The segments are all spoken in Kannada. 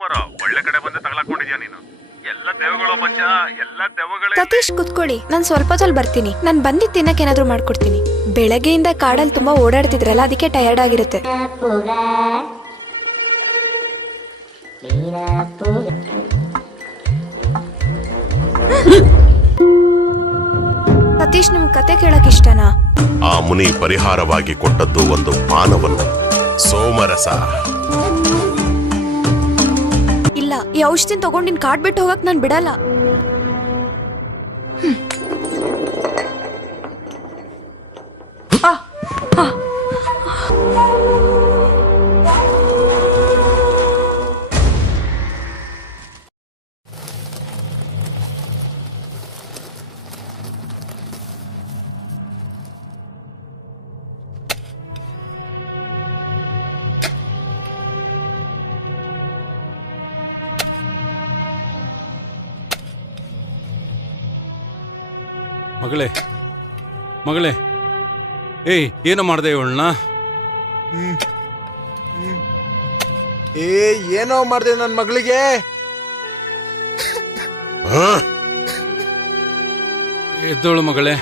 ಸೂಪರ್, ಒಳ್ಳೆ ಕಡೆ ಬಂದು ತಗಲಾಕೊಂಡಿದ್ಯಾ ನೀನು. ಎಲ್ಲ ದೇವಗಳು ಮಚ್ಚ, ಎಲ್ಲ ದೇವಗಳೇ. ಸತೀಶ್ ಕುತ್ಕೊಳ್ಳಿ, ನಾನ್ ಸ್ವಲ್ಪ ಹೊತ್ತಲ್ಲಿ ಬರ್ತೀನಿ. ನಾನ್ ಬಂದಿದ್ದು ತಿನ್ನಕ್ಕೆ ಏನಾದ್ರೂ ಮಾಡ್ಕೊಡ್ತೀನಿ. ಬೆಳಗ್ಗೆಯಿಂದ ಕಾಡಲ್ಲಿ ತುಂಬಾ ಓಡಾಡ್ತಿದ್ರಲ್ಲ, ಅದಕ್ಕೆ ಟಯರ್ಡ್ ಆಗಿರುತ್ತೆ. ಸತೀಶ್, ನಿಮ್ ಕತೆ ಕೇಳಕ್ ಇಷ್ಟನಾ? ಆ ಮುನಿ ಪರಿಹಾರವಾಗಿ ಕೊಟ್ಟದ್ದು ಒಂದು ಪಾನವನ್ನು, ಸೋಮರಸ. ಇಲ್ಲ, ಈ ಔಷಧಿನ ತಗೊಂಡ್ ನಿನ್ ಕಾಡ್ ಬಿಟ್ಟು ಹೋಗಕ್ ನಾನ್ ಬಿಡಲ್ಲ. ಮಗಳೇ, ಮಗಳೇ, ಏಯ್, ಏನೋ ಮಾಡ್ದೆ ಇವಳನ್ನ? ಏನೋ ಮಾಡ್ದೆ ನನ್ನ ಮಗಳಿಗೆ? ಎದ್ದೋಳು ಮಗಳೇ.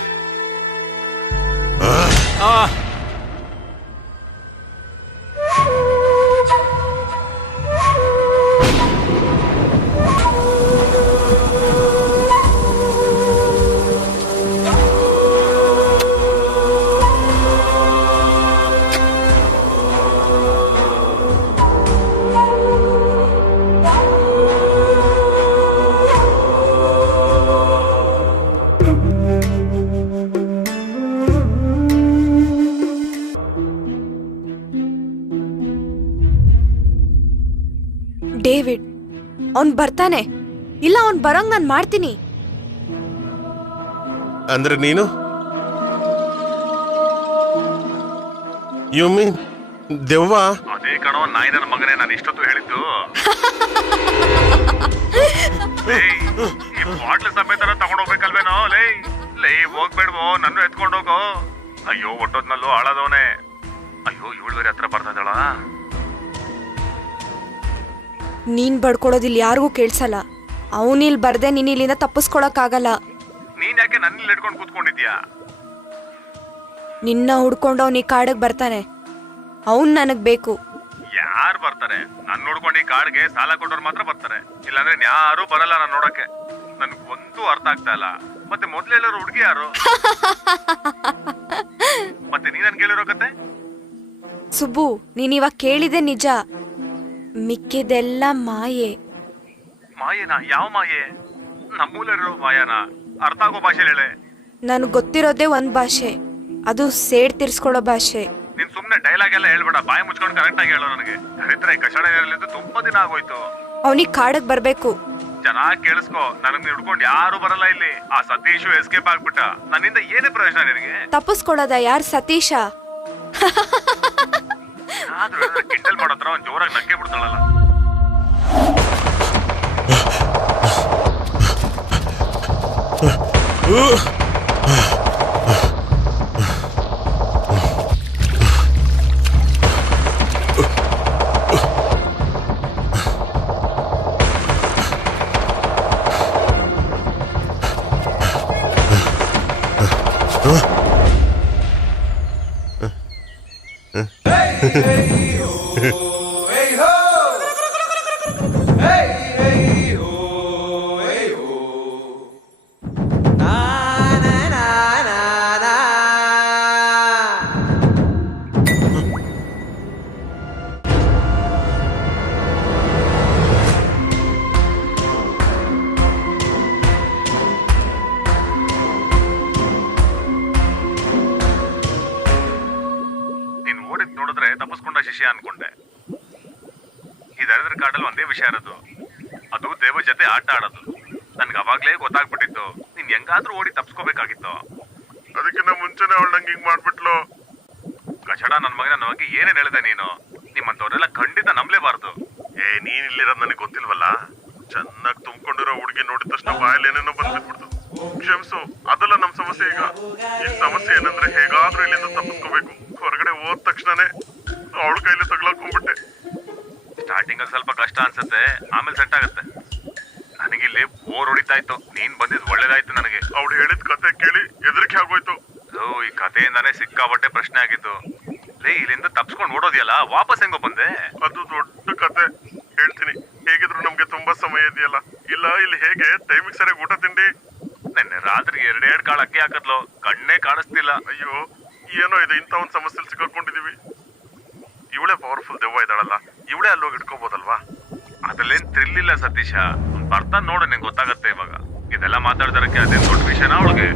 ಡೇವಿಡ್, ಅವ್ನ್ ಬರ್ತಾನೆ. ಇಲ್ಲ, ಅವ್ನ್ ಬರೋಂಗ್ ನಾನ್ ಮಾಡ್ತೀನಿ. ಅಂದ್ರೆ ನೀನು ಯು ಮೀನ್ ದೆವ್ವ? ಅದೇ ಕಣೋ ನಾಯಿ ನನ್ನ ಮಗನೇ, ನಾನು ಇಷ್ಟೊತ್ತು ಹೇಳಿದ್ದು. ಈ ಬಾಟ್ಲ್ ಸಮೇತ ತಗೊಂಡೋಗ್ಬೇಕಲ್ವೇನೋ? ಲೇ ಹೋಗ್ಬೇಡ್ವೋ, ನನ್ನ ಎತ್ಕೊಂಡೋಗೋ. ಅಯ್ಯೋ, ಒಟ್ಟೋದ್ನಲ್ಲೂ ಹಾಳಾದವನೇ. ಅಯ್ಯೋ, ಇವಳು ಬೇರೆ ಹತ್ರ ಬರ್ತಾದಳ. ನೀನ್ ಬಡ್ಕೊಳೋದಿಲ್ಲ ಯಾರಿಗೂ ಕೇಳ್ಸಲ್ಲ. ಅವನಿಲ್ ಬರ್ದೆ ನೀನ್ ಇಲ್ಲಿಂದ ತಪ್ಪಿಸ್ಕೊಳಕ್ ಆಗಲ್ಲ. ನೀನ್ ಯಾಕೆ ನನ್ನ ಹಿಡ್ಕೊಂಡು ಕೂತ್ಕೊಂಡಿದ್ಯಾ? ನಿನ್ನ ಹುಡ್ಕೊಂಡು ಅವ್ನ ಈ ಕಾಡಿಗೆ ಬರ್ತಾನೆ. ಅವನ್ ನನಗ್ ಬೇಕು. ಯಾರು ಬರ್ತಾರೆ? ನನ್ನ ನೋಡ್ಕೊಂಡು ಈ ಕಾಡ್ಗೆ ಸಾಲ ಕೊಟ್ಟವ್ರು ಮಾತ್ರ ಬರ್ತಾರೆ, ಇಲ್ಲಾಂದ್ರೆ ಯಾರು ಬರಲ್ಲ ನಾನು ನೋಡಕ್ಕೆ. ನನ್ಗೊಂದು ಅರ್ಥ ಆಗ್ತಾ ಇಲ್ಲ. ಮತ್ತೆ ಮೊದ್ಲು ಹೇಳೋರು ಹುಡುಗಿ ಯಾರು? ಮತ್ತೆ ನೀ ನನ್ಗೆ ಹೇಳಿರೋ ಕತೆ? ಸುಬ್ಬು, ನೀನ್ ಇವಾಗ ಕೇಳಿದೆ ನಿಜ, ಮಿಕ್ಕಿದೆಲ್ಲ ಮಾಯೆ. ಮಾಯೇನಾ? ಯಾವ ಮಾಯೆ? ನಮ್ಮೂಲಿರೋ ಮಾಯನ? ಅರ್ಥ ಆಗೋ ಭಾಷೆಲಿ ಹೇಳೆ. ನನ್ಗ್ ಗೊತ್ತಿರೋದೇ ಒಂದ್ ಭಾಷೆ, ಅದು ಸೇಡ್ ತೀರ್ಸ್ಕೊಳ್ಳೋ ಭಾಷೆ. ನೀನ್ ಸುಮ್ನೆ ಡೈಲಾಗ್ ಎಲ್ಲ ಹೇಳ್ಬೇಡ, ಬಾಯಿ ಮುಚ್ಕೊಂಡು ಕರೆಕ್ಟ್ ಆಗಿ ಹೇಳೋ. ನನಗೆ ಹರಿದ್ರೆ ಕಷಾಯ ತುಂಬಾ ದಿನ ಆಗೋಯ್ತು. ಅವನಿಗೆ ಕಾಡಕ್ ಬರ್ಬೇಕು. ಚೆನ್ನಾಗಿ ಕೇಳಿಸ್ಕೊ, ನನಗ್ ಹಿಡ್ಕೊಂಡು ಯಾರು ಬರಲ್ಲ ಇಲ್ಲಿ. ಆ ಸತೀಶು ಎಸ್ಕೇಪ್ ಆಗ್ಬಿಟ್ಟ. ನನ್ನಿಂದ ಏನೇ ಪ್ರಯೋಜನ ನಿನಗೆ? ತಪ್ಪಿಸ್ಕೊಳ್ಳೋದ ಯಾರ್? ಸತೀಶ. ಕಿಂಡಲ್ ಮಾಡೋತ್ರ ಒಂದ್ ಜೋರಾಗಿ ನಕ್ಕೆ ಬಿಡ್ತಾಳಲ್ಲ. ತಪ್ಪಿಸ್ಕೊಂಡ ಶಿಷ್ಯ ಅನ್ಕೊಂಡೆ. ಈ ದರಿದ್ರ ಕಾಡಲ್ಲಿ ಒಂದೇ ವಿಷಯ ಇರೋದು, ಅದು ದೇವ ಜೊತೆ ಆಟ ಆಡೋದು. ನನ್ಗೆ ಅವಾಗ್ಲೇ ಗೊತ್ತಾಗ್ಬಿಟ್ಟಿತ್ತು, ನೀನ್ ಹೆಂಗಾದ್ರೂ ಓಡಿ ತಪ್ಸ್ಕೋಬೇಕಾಗಿತ್ತು. ಅದಕ್ಕಿಂತ ಮುಂಚೆನೆ ಅವಳು ನಂಗೆ ಹಿಂಗ್ ಮಾಡ್ಬಿಟ್ಲು. ಕಚಡ ನನ್ ಮಗನ ನಮಗೆ ಏನೇನ್ ಹೇಳಿದೆ ನೀನು? ನಿಮ್ಮಂತವ್ರೆಲ್ಲ ಖಂಡಿತ ನಂಬಲೇಬಾರ್ದು. ನೀನ್ ಇಲ್ಲಿರೋದು ನನಗೆ ಗೊತ್ತಿಲ್ವಲ್ಲ. ಚೆನ್ನಾಗಿ ತುಂಬಿಕೊಂಡಿರೋ ಹುಡುಗಿ ನೋಡಿದ ತಕ್ಷಣ ಬಾಯಲ್ಲಿ ಏನೇನೋ ಬಂದ್ಬಿಟ್ಬಿಡ್ತು. ಕ್ಷಮಿಸು, ಅದಲ್ಲ ನಮ್ ಸಮಸ್ಯೆ. ಈಗ ಈ ಸಮಸ್ಯೆ ಏನಂದ್ರೆ ಹೇಗಾದ್ರೂ ಇಲ್ಲಿಂದ ತಪ್ಪಿಸ್ಕೋಬೇಕು. ಹೊರಗಡೆ ಹೋದ ತಕ್ಷಣನೇ ಅವಳ ಕೈಲಿ ತಗ್ಲಾಕೊಂಡ್ಬಿಟ್ಟೆ. ಸ್ಟಾರ್ಟಿಂಗ್ ಅಲ್ಲಿ ಸ್ವಲ್ಪ ಕಷ್ಟ ಅನ್ಸುತ್ತೆ, ಆಮೇಲೆ ಸೆಟ್ ಆಗುತ್ತೆ. ನನಗಿಲ್ಲಿ ಬೋರ್ ಹೊಡಿತಾ ಇತ್ತು, ನೀನ್ ಬಂದಿದ್ ಒಳ್ಳೇದಾಯ್ತು ನನಗೆ. ಅವ್ಳು ಹೇಳಿದ ಕತೆ ಕೇಳಿ ಹೆದರಿಕೆ ಆಗೋಯ್ತು. ಈ ಕಥೆಯಿಂದಾನೇ ಸಿಕ್ಕಾಬಟ್ಟೆ ಪ್ರಶ್ನೆ ಆಗಿತ್ತು. ಲೇ, ಇಲ್ಲಿಂದ ತಪ್ಸ್ಕೊಂಡು ಓಡೋದಿಯಲ್ಲ, ವಾಪಸ್ ಹೆಂಗೋ ಬಂದೆ? ಅದು ದೊಡ್ಡ ಕತೆ, ಹೇಳ್ತೀನಿ. ಹೇಗಿದ್ರು ನಮ್ಗೆ ತುಂಬಾ ಸಮಯ ಇದೆಯಲ್ಲ. ಇಲ್ಲ ಇಲ್ಲಿ ಹೇಗೆ ಟೈಮಿಗೆ ಸರಿಯಾಗಿ ಊಟ ತಿಂಡಿ? ನಿನ್ನೆ ರಾತ್ರಿ 2 ಕಾಳು ಅಕ್ಕಿ ಹಾಕದ್ಲು, ಕಣ್ಣೇ ಕಾಣಿಸ್ತಿಲ್ಲ. ಅಯ್ಯೋ, ಏನೋ ಇದೆ, ಇಂಥ ಒಂದ್ ಸಮಸ್ಯೆಲಿ ಸಿಕ್ಕಾಕೊಂಡಿದೀವಿ. ಇವಳೇ ಪವರ್ಫುಲ್ ದೆವ್ವ ಇದ್ದಾಳಲ್ಲ, ಇವಳೇ ಅಲ್ಲೋಗಿ ಇಟ್ಕೋಬೋದಲ್ವಾ? ಅದ್ರಲ್ಲೇನ್ ಥ್ರಿಲ್ ಇಲ್ಲ ಸತೀಶ. ಒಂದ್ ಬರ್ತಾನೆ ನೋಡು, ನಿಂಗೆ ಗೊತ್ತಾಗತ್ತೆ ಇವಾಗ. ಇದೆಲ್ಲ ಮಾತಾಡ್ದಾರಕ್ಕೆ ಅದೇನ್ ದೊಡ್ಡ ವಿಷಯನಾ ಅವಳಿಗೆ?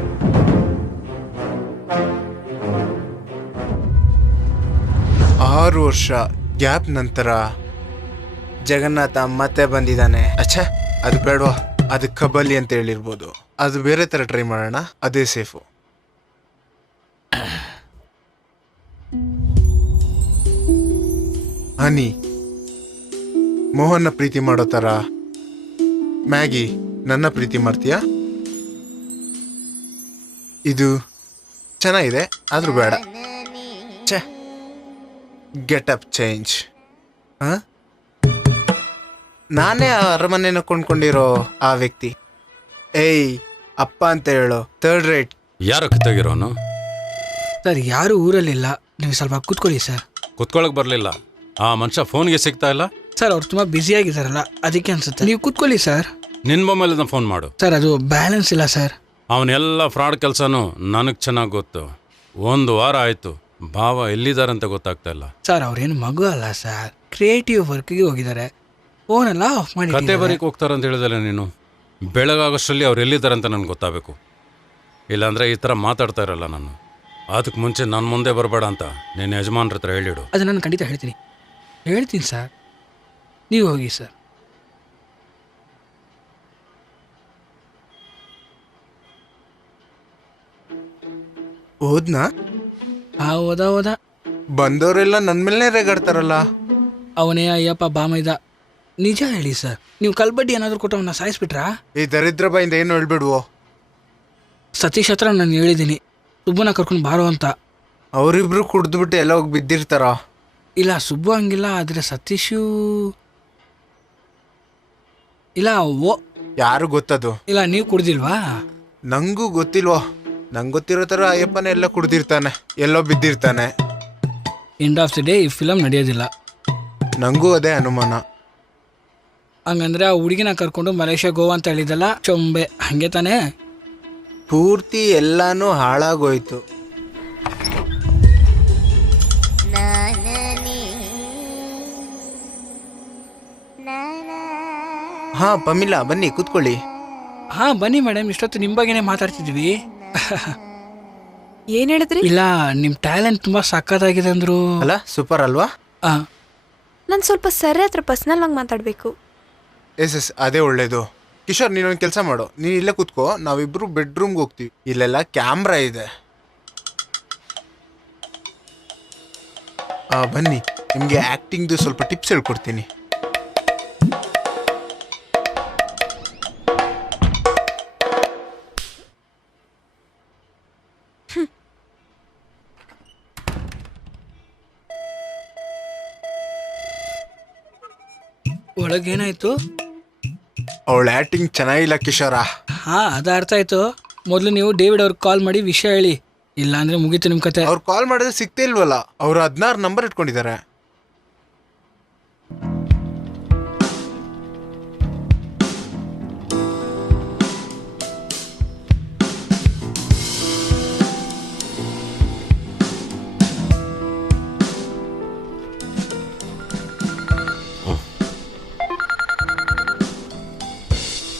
6 ವರ್ಷ ಗ್ಯಾಪ್ ನಂತರ ಜಗನ್ನಾಥ ಮತ್ತೆ ಬಂದಿದ್ದಾನೆ. ಅಚ್ಚಾ, ಅದು ಬೇಡವಾ, ಅದು ಕಬಲ್ಲಿ ಅಂತ ಹೇಳಿರ್ಬೋದು. ಅದು ಬೇರೆ ಥರ ಟ್ರೈ ಮಾಡೋಣ, ಅದೇ ಸೇಫು. ಹನಿ, ಮೋಹನ್ನ ಪ್ರೀತಿ ಮಾಡೋ ಥರ ಮ್ಯಾಗಿ ನನ್ನ ಪ್ರೀತಿ ಮಾಡ್ತೀಯಾ? ಇದು ಚೆನ್ನಾಗಿದೆ, ಆದ್ರೂ ಬೇಡ. ಛೇ, ಗೆಟ್ ಅಪ್ ಚೇಂಜ್. ಹಾಂ, ನಾನೇ ಆ ಅರಮನೆನ ಕೊಂಡ್ಕೊಂಡಿರೋ ಆ ವ್ಯಕ್ತಿ. ಏಯ್ ಅಪ್ಪ ಅಂತ ಹೇಳೋ, 3rd ರೇಟ್. ಯಾರೋ ಕಿತ್ತೋಗಿರೋನು? ಸರ್ ಯಾರು ಊರಲ್ಲಿಲ್ಲ, ನೀವು ಸ್ವಲ್ಪ ಕೂತ್ಕೊಳ್ಳಿ ಸರ್. ಕುತ್ಕೊಳಕ್ ಬರಲಿಲ್ಲ. ಆ ಮನುಷ್ಯ ಫೋನ್ಗೆ ಸಿಗ್ತಾ ಇಲ್ಲ. ಸರ್ ಅವ್ರು ತುಂಬ ಬ್ಯುಸಿಯಾಗಿದ್ದಾರಲ್ಲ, ಅದಕ್ಕೆ ಅನ್ಸುತ್ತೆ. ನೀವು ಕೂತ್ಕೊಳ್ಳಿ ಸರ್. ನಿನ್ನ ಮೊಬೈಲಿಂದ ಫೋನ್ ಮಾಡು. ಸರ್ ಅದು ಬ್ಯಾಲೆನ್ಸ್ ಇಲ್ಲ ಸರ್. ಅವನೆಲ್ಲ ಫ್ರಾಡ್ ಕೆಲಸನೂ ನನಗೆ ಚೆನ್ನಾಗಿ ಗೊತ್ತು. 1 ವಾರ ಆಯಿತು, ಭಾವ ಎಲ್ಲಿದ್ದಾರಂತ ಗೊತ್ತಾಗ್ತಾ ಇಲ್ಲ. ಸರ್ ಅವ್ರೇನು ಮಗು ಅಲ್ಲ ಸರ್, ಕ್ರಿಯೇಟಿವ್ ವರ್ಕ್ಗೆ ಹೋಗಿದ್ದಾರೆ. ಫೋನೆಲ್ಲ ಆಫ್ ಮಾಡಿ ಕತೆ ಬರೀಕ್ ಹೋಗ್ತಾರಂತ ಹೇಳಿದಲ್ಲ ನೀನು. ಬೆಳಗಾಗೋಷ್ಟರಲ್ಲಿ ಅವ್ರು ಎಲ್ಲಿದ್ದಾರಂತ ನನಗೆ ಗೊತ್ತಾಗಬೇಕು. ಇಲ್ಲಾಂದರೆ ಈ ಥರ ಮಾತಾಡ್ತಾ ಇರಲ್ಲ ನಾನು. ಅದಕ್ಕೆ ಮುಂಚೆ ನನ್ನ ಮುಂದೆ ಬರಬೇಡ ಅಂತ ನಿನ್ನ ಯಜಮಾನ್ರ ಹತ್ರ ಹೇಳಿಡು. ಅದು ನಾನು ಖಂಡಿತ ಹೇಳ್ತೀನಿ ಸರ್. ನೀವು ಹೋಗಿ ಸರ್. ಹೋದ್ನಾ? ಹೋದ ಬಂದವರೆಲ್ಲ ನನ್ನ ಮೇಲೇ ರೇಗಾಡ್ತಾರಲ್ಲ. ಅವನೇ ಅಯ್ಯಪ್ಪ ಬಾಮೈದ. ನಿಜ ಹೇಳಿ ಸರ್, ನೀವು ಕಲ್ಬಡ್ಡಿ ಏನಾದರೂ ಕೊಟ್ಟು ಅವನ್ನ ಸಾಯಿಸ್ಬಿಟ್ರಾ? ಈ ದರಿದ್ರ ಬಾಯಿಂದ ಏನು ಹೇಳ್ಬಿಡ್ವೋ. ಸತೀಶ್ ಹತ್ರ ನಾನು ಹೇಳಿದ್ದೀನಿ, ಸುಬ್ಬನ ಕರ್ಕೊಂಡು ಬಾರೋ ಅಂತ. ಅವರಿಬ್ರು ಕುಡ್ದುಬಿಟ್ಟು ಎಲ್ಲ ಹೋಗಿ ಬಿದ್ದಿರ್ತಾರ. ಇಲ್ಲ, ಸುಬ್ಬು ಹಂಗಿಲ್ಲ, ಆದರೆ ಸತೀಶು ಇಲ್ಲ. ಯಾರು ಗೊತ್ತದು? ಇಲ್ಲ, ನೀವು ಕುಡ್ದಿಲ್ವಾ? ನಂಗೂ ಗೊತ್ತಿಲ್ವೋ. ನಂಗೆ ಗೊತ್ತಿರೋ ಥರ ಅಯ್ಯಪ್ಪನೇ ಎಲ್ಲ ಕುಡ್ದಿರ್ತಾನೆ, ಎಲ್ಲೋ ಬಿದ್ದಿರ್ತಾನೆ. ಎಂಡ್ ಆಫ್ ದಿ ಡೇ ಈ ಫಿಲಮ್ ನಡೆಯೋದಿಲ್ಲ. ನಂಗೂ ಅದೇ ಅನುಮಾನ. ಹಂಗಂದ್ರೆ ಆ ಹುಡುಗಿನ ಕರ್ಕೊಂಡು ಮಲೇಷ್ಯಾ ಗೋವಾ ಅಂತ ಹೇಳಿದಲ್ಲ, ಚೊಂಬೆ ಹಂಗೆ ತಾನೇ? ಪೂರ್ತಿ ಎಲ್ಲಾನು ಹಾಳಾಗೋಯ್ತು. ಹಾ ಪಮಿಲಾ, ಬನ್ನಿ ಕೂತ್ಕೊಳ್ಳಿ. ಹಾ ಬನ್ನಿ ಮೇಡಮ್, ಇಷ್ಟೊತ್ತು ನಿಮ್ಮ ಬಗ್ಗೆನೇ ಮಾತಾಡ್ತಿದ್ವಿ. ಏನ್ ಹೇಳಿದ್ರಿ? ಇಲ್ಲ, ನಿಮ್ಮ ಟ್ಯಾಲೆಂಟ್ ತುಂಬಾ ಸಕ್ಕತ್ತಾಗಿದೆ ಅಂದ್ರು. ಅಲ್ಲ, ಸೂಪರ್ ಅಲ್ವಾ? ನಾನು ಸ್ವಲ್ಪ ಸರ್ ಹತ್ರ ಪರ್ಸನಲ್ ಆಗಿ ಮಾತಾಡಬೇಕು. ಎಸ್, ಅದೇ ಒಳ್ಳೇದು. ಕಿಶೋರ್, ನೀನೊಂದು ಕೆಲಸ ಮಾಡು, ನೀನು ಇಲ್ಲೇ ಕೂತ್ಕೋ, ನಾವಿಬ್ರು ಬೆಡ್ರೂಮ್ಗೆ ಹೋಗ್ತೀವಿ. ಇಲ್ಲೆಲ್ಲ ಕ್ಯಾಮ್ರಾ ಇದೆ. ಬನ್ನಿ, ನಿಮಗೆ ಆ್ಯಕ್ಟಿಂಗ್ದು ಸ್ವಲ್ಪ ಟಿಪ್ಸ್ ಹೇಳ್ಕೊಡ್ತೀನಿ. ಒಳಗೇನಾಯ್ತು? ಅವಳ ಆ್ಯಕ್ಟಿಂಗ್ ಚೆನ್ನಾಗಿಲ್ಲ ಕಿಶೋರ. ಹಾ, ಅದು ಅರ್ಥ ಆಯ್ತು. ಮೊದಲು ನೀವು ಡೇವಿಡ್ ಅವ್ರಿಗೆ ಕಾಲ್ ಮಾಡಿ ವಿಷಯ ಹೇಳಿ, ಇಲ್ಲ ಅಂದ್ರೆ ಮುಗೀತು ನಿಮ್ಮ ಕತೆ. ಅವ್ರು ಕಾಲ್ ಮಾಡಿದ್ರೆ ಸಿಗ್ತೇ ಇಲ್ವಲ್ಲ. ಅವರು 16 ನಂಬರ್ ಇಟ್ಕೊಂಡಿದ್ದಾರೆ.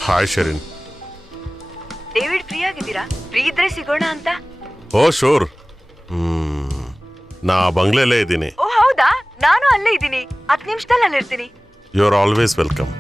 ಹಾಯ್ ಶರೀನ್. ಡೇವಿಡ್ ಫ್ರೀ ಆಗಿದ್ದೀರಾ? ಫ್ರೀ ಇದ್ರೆ ಸಿಗೋಣ ಅಂತ. ಓ ಶೋರ್. ನಾ ಬಂಗ್ಲೆಲ್ಲೇ ಇದ್ದೀನಿ. ಓ ಹೌದಾ? ನಾನು ಅಲ್ಲೇ ಇದ್ದೀನಿ. 10 ನಿಮಿಷದಲ್ಲಿ ಅಲ್ಲಿರ್ತೀನಿ. You are always welcome.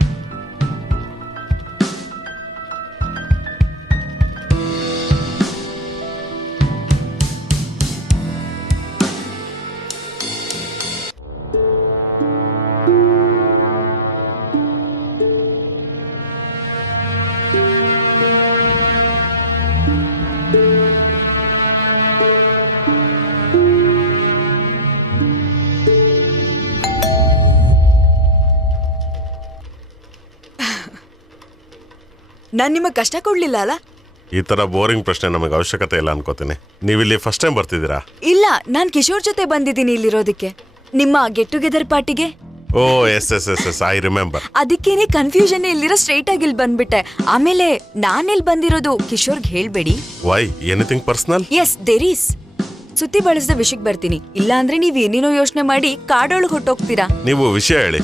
ನಾನ್ ನಿಮಗ್ ಕಷ್ಟ ಕೊಡ್ಲಿಲ್ಲ ಅಲ್ಲ? ಈ ತರ ಬೋರಿಂಗ್ ಪ್ರಶ್ನೆ ನಮಗೆ ಅವಶ್ಯಕತೆ ಇಲ್ಲ ಅನ್ಕೋತೀನಿ. ನೀವಿಲ್ಲಿ ಫಸ್ಟ್ ಟೈಮ್ ಬರ್ತಿದ್ದೀರಾ? ಇಲ್ಲ, ನಾನ್ ಕಿಶೋರ್ ಜೊತೆ ಬಂದಿದ್ದೀನಿ ಇಲ್ಲಿರೋದಕ್ಕೆ, ನಿಮ್ಮ ಗೆಟ್ ಟುಗೆದರ್ ಪಾರ್ಟಿಗೆ. Oh yes I remember. ಅದಕ್ಕೇನೆ ಕನ್ಫ್ಯೂಷನ್ ಇಲ್ಲಿರೋ ಸ್ಟ್ರೈಟ್ ಆಗಿ ಇಲ್ಲಿ ಬಂದ್ಬಿಟ್ಟೆ. ಆಮೇಲೆ ನಾನೆಲ್ಲಿ ಬಂದಿರೋದು ಕಿಶೋರ್ಗೆ ಹೇಳ್ಬೇಡಿ. Why anything personal? Yes there is. ಸುತ್ತಿ ಬಳಸಿದ ವಿಷಯಕ್ಕೆ ಬರ್ತೀನಿ. ಇಲ್ಲ ಅಂದ್ರೆ ನೀವ್ ಏನೇನೋ ಯೋಚನೆ ಮಾಡಿ ಕಾಡೊಳಗೆ ಹೊಟ್ಟೋಗ್ತೀರಾ. ನೀವು ವಿಷಯ ಹೇಳಿ.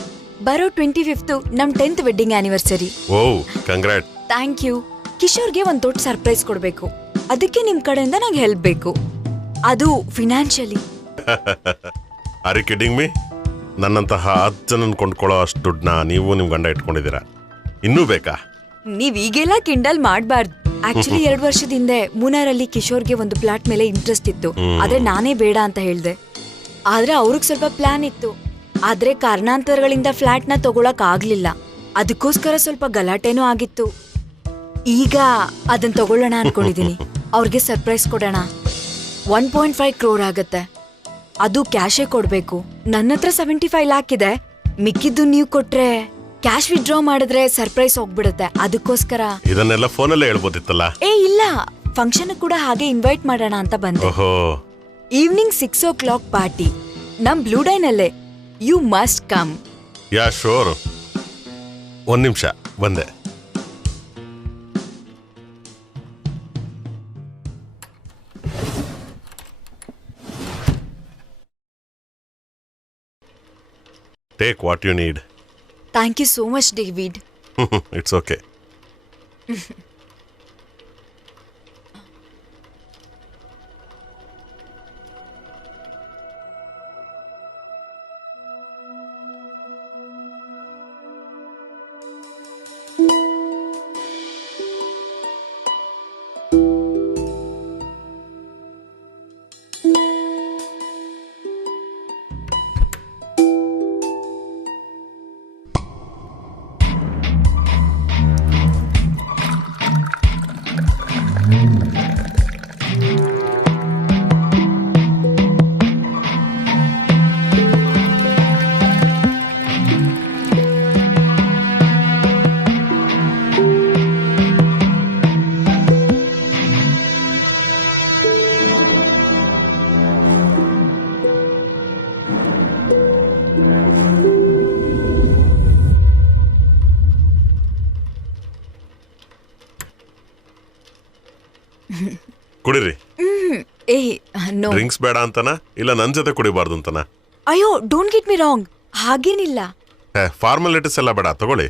ಬರೋ 25th ನಮ್ 10th wedding anniversary. Oh congrat. Thank you. ಕಿಶೋರ್ಗೆ ಒಂದ್ ದೊಡ್ಡ ಸರ್ಪ್ರೈಸ್ ಕೊಡ್ಬೇಕು. ಅದಕ್ಕೆ ನಿಮ್ ಕಡೆಯಿಂದ ನಂಗೆ ಹೆಲ್ಪ್ ಬೇಕು, ಅದು financially. Are you kidding me? ನನ್ನಂತಹ 10 ಜನನ್ ಕೊಂಡ್ಕೊಳ್ಳೋ ಅಷ್ಟು ದುಡ್ಡನ್ನ ನೀವು ನಿಮ್ ಗಂಡ ಇಟ್ಕೊಂಡಿದ್ದೀರಾ. ಇನ್ನೂ ಬೇಕಾ? ನೀವ್ ಈಗೆಲ್ಲ ಕಿಂಡಲ್ ಮಾಡ್ಬಾರ್ದು. ಆಕ್ಚುಲಿ 2 ವರ್ಷದ ಹಿಂದೆ ಮೂನಾರಲ್ಲಿ ಕಿಶೋರ್ಗೆ ಒಂದು ಫ್ಲಾಟ್ ಮೇಲೆ ಇಂಟ್ರೆಸ್ಟ್ ಇತ್ತು. ಆದ್ರೆ ನಾನೇ ಬೇಡ ಅಂತ ಹೇಳ್ದೆ. ಆದ್ರೆ ಅವ್ರಿಗೆ ಸ್ವಲ್ಪ ಪ್ಲಾನ್ ಇತ್ತು. ಆದ್ರೆ ಕಾರಣಾಂತರಗಳಿಂದ ಫ್ಲಾಟ್ ನ ತಗೊಳಕ್ ಆಗ್ಲಿಲ್ಲ. ಅದಕ್ಕೋಸ್ಕರ ಸ್ವಲ್ಪ ಗಲಾಟೆನೂ ಆಗಿತ್ತು. ಈಗ ಅದನ್ನ ತಗೊಳ್ಳೋಣ ಅನ್ಕೊಂಡಿದೀನಿ. ಅವ್ರಿಗೆ ಸರ್ಪ್ರೈಸ್ ಕೊಡೋಣ. 1.5 crore ಆಗತ್ತೆ. ಅದು ಕ್ಯಾಶೇ ಕೊಡ್ಬೇಕು. ನನ್ನ ಹತ್ರ 75 lakh ಇದೆ. ಮಿಕ್ಕಿದ್ದು ನೀವು ಕೊಟ್ರೆ ಕ್ಯಾಶ್ ವಿತ್ಡ್ರಾ ಮಾಡಿದ್ರೆ ಸರ್ಪ್ರೈಸ್ ಹೋಗ್ಬಿಡುತ್ತೆ. ಅದಕ್ಕೋಸ್ಕರ ಇದನ್ನೆಲ್ಲ ಫೋನಲ್ಲೇ ಹೇಳ್ಬೋದಿತ್ತಲ್ಲ. ಇಲ್ಲ, ಫಂಕ್ಷನ್ ಕೂಡ ಹಾಗೆ ಇನ್ವೈಟ್ ಮಾಡೋಣ ಅಂತ ಬಂದೆ. ಓಹೋ. ಈವ್ನಿಂಗ್ 6 o'clock ಪಾರ್ಟಿ ನಮ್ ಬ್ಲೂ ಡೈನಲ್ಲೇ. You must come. Yeah sure. 1 ನಿಮಿಷ ಬಂದೆ. Take what you need. Thank you so much David. It's okay. ಕುಡಿರಿ. ಏ ನೋ. ಡ್ರಿಂಕ್ಸ್ ಬೇಡ ಅಂತನಾ ಇಲ್ಲ ನನ್ ಜೊತೆ ಕುಡಿಬಾರ್ದು ಅಂತನಾ? ಅಯ್ಯೋ ಡೋಂಟ್ ಗೆಟ್ ಮಿ ರಾಂಗ್, ಹಾಗೇನಿಲ್ಲ. ಫಾರ್ಮಾಲಿಟೀಸ್ ಎಲ್ಲ ಬೇಡ, ತಗೊಳ್ಳಿ.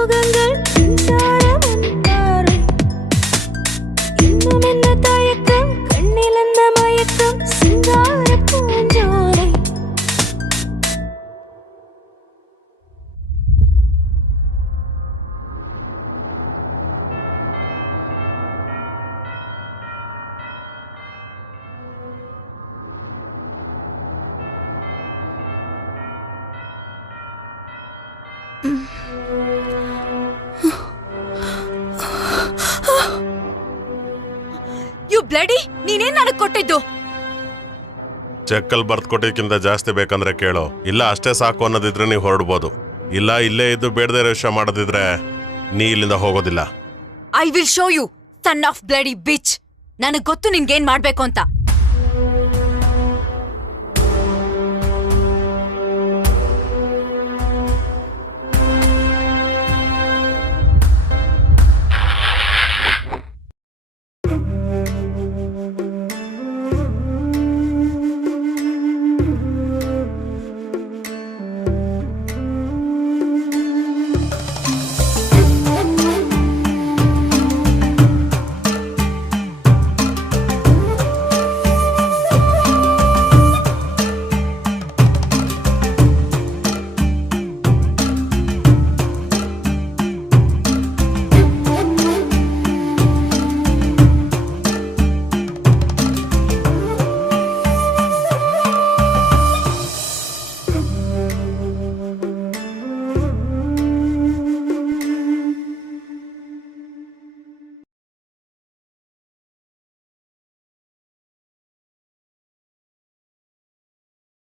முகங்கள் மின்சாரமந்தாரம். இன்னும் என்ன தயக்கம், கண்ணில் அந்த மயக்கம், சிங்கார பூஞ்சோலை. ಯು ಬ್ಲಡಿ, ನೀನೇನ್ ನನಗ್ ಕೊಟ್ಟಿದ್ದು? ಚೆಕ್ಕಲ್ಲಿ ಬರ್ದು ಕೊಟ್ಟಿದ್ದಕ್ಕಿಂತ ಜಾಸ್ತಿ ಬೇಕಂದ್ರೆ ಕೇಳು. ಇಲ್ಲ ಅಷ್ಟೇ ಸಾಕು ಅನ್ನೋದಿದ್ರೆ ನೀವು ಹೊರಡ್ಬೋದು. ಇಲ್ಲ ಇಲ್ಲೇ ಇದ್ದು ಬೇಡದೇ ವಿಷಯ ಮಾಡೋದಿದ್ರೆ ನೀ ಇಲ್ಲಿಂದ ಹೋಗೋದಿಲ್ಲ. I will show you, son of bloody bitch. ನನಗ್ ಗೊತ್ತು ನಿನ್ಗೇನ್ ಮಾಡ್ಬೇಕು ಅಂತ.